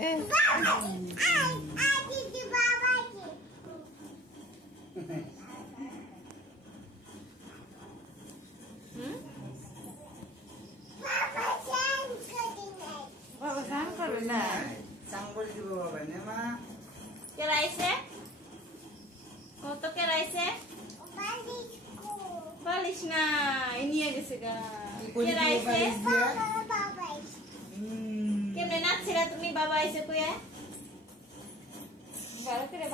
Bapak sangkar na. Sangkar di bawah ni ma. Kiraise? Kau kiraise? Balis na. Ini aja sega. Kiraise? Kemana nak sila tumi baba aise ko ya? Balo kere.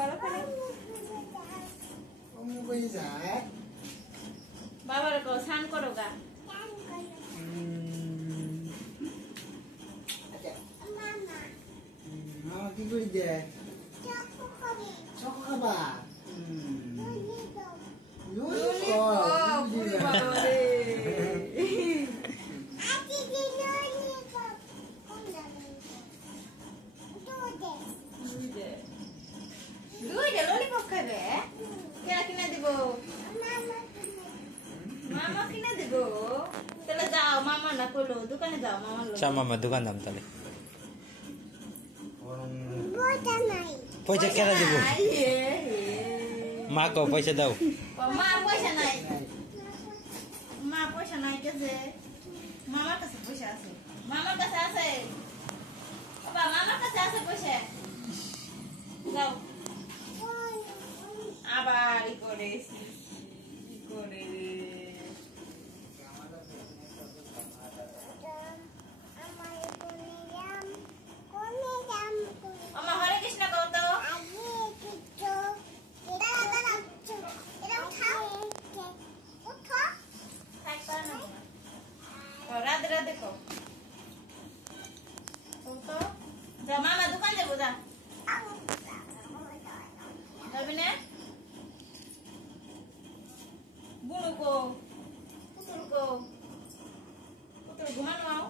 Kamu kau jahat. Baba ko san koroga. Mama কি করে দে চক খাবা lollipop খাবে কে কিনে দিব মামা কিনে দিব তাহলে যাও মামা না কইলো দোকানে যাও মামা চা মামা দোকান যাম তাহলে পয়সা কেন দিব মা কো পয়সা দাও মা পয়সা নাই কেছে মামার কাছে পয়সা আছে মামার কাছে আছে বাবা মামার কাছে আছে পয়সা যাও আবার ই করে Mama Hare Krishna kau tahu? Radhe Radhe kau. Kau jam mama dukan je buda. Tapi ne? Bunu ko, putul gimana mau?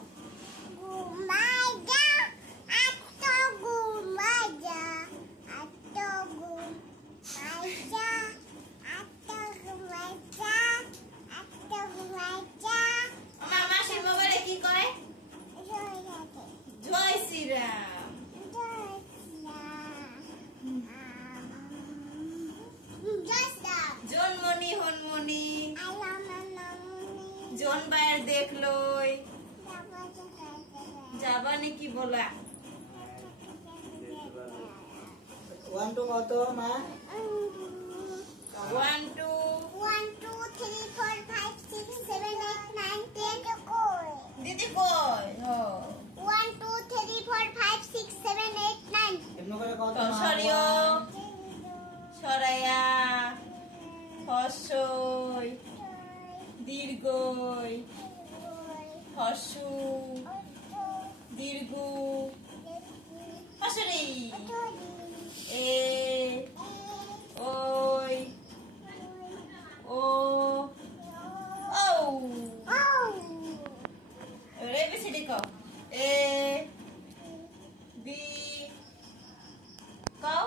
Joy Siram. John Moni Hon Moni. John Bayer देख लो. जाबा ने की बोला? 1 2 কত মা 1 2 3 4 5 6 7 8 9 10 दीदी कोई हो 1 2 3 4 5 6 7 8 9 এমন করে কত মা সরিও সরায়া হর্ষই দীর্ঘই হর্ষু দীর্ঘ হর্ষরি এ ওই ও ও ABCD kau A B kau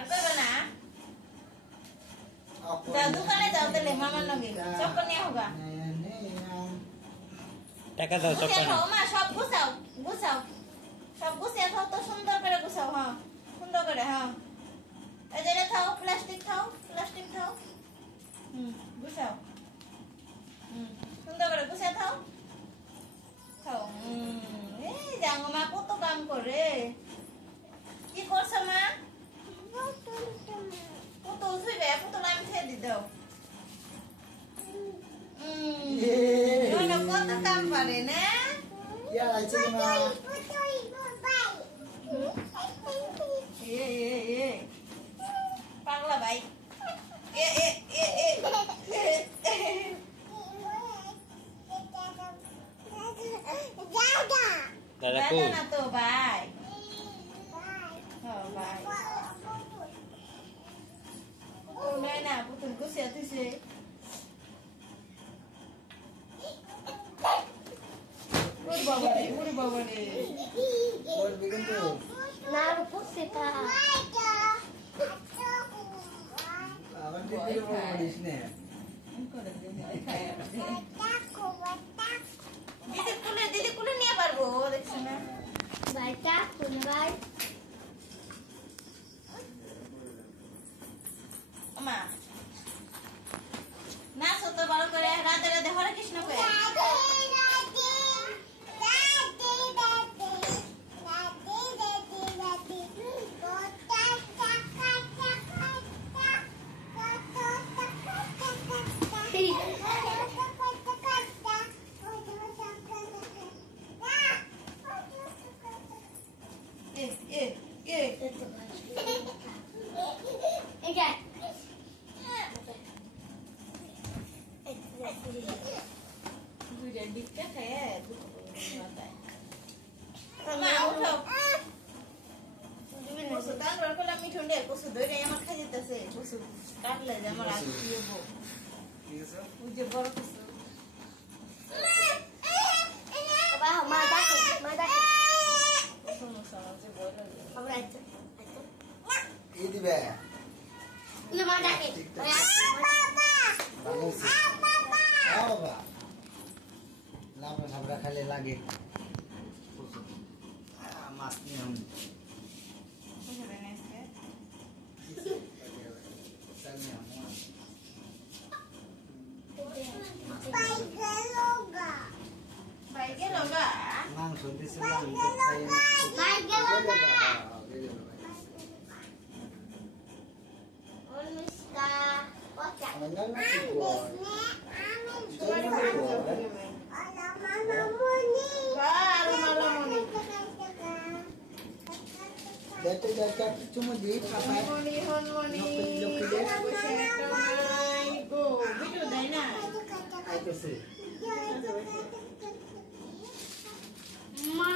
apa bana जादू करने जाते ले मामा लगे चप्पल नहीं होगा টাকা দাও চপ্পল গুছাও মা সব গুছাও সব গুছিয়ে থাও তো সুন্দর করে গুছাও হ্যাঁ সুন্দর করে হ্যাঁ এই যে থাও প্লাস্টিক থাও গুছাও সুন্দর করে গুছিয়ে থাও এই জানো মা কত কাম করে কি করছ মা কত উঠবে কত লাইন খেয়ে দি দাও কত কাম পারে না ইয়া আছে মা পাগলা ভাই দাদা কো না তো ভাই ভাই নাই না পুতুল গুছিয়ে তুইছে ওরে বাবা রে ওর বিগন তো না পুষে কা আবার দিদি বলিস না দিদি কুলে নিয়ে পারবো দেখছ না বাইটা ধন্যবাদ মা নাচো তো ভালো করে রাধে রাধে হরে কৃষ্ণ করে খালি লাগে মাছ নিয়ে মাংস দিয়েছিল চুমু দিই পাপায়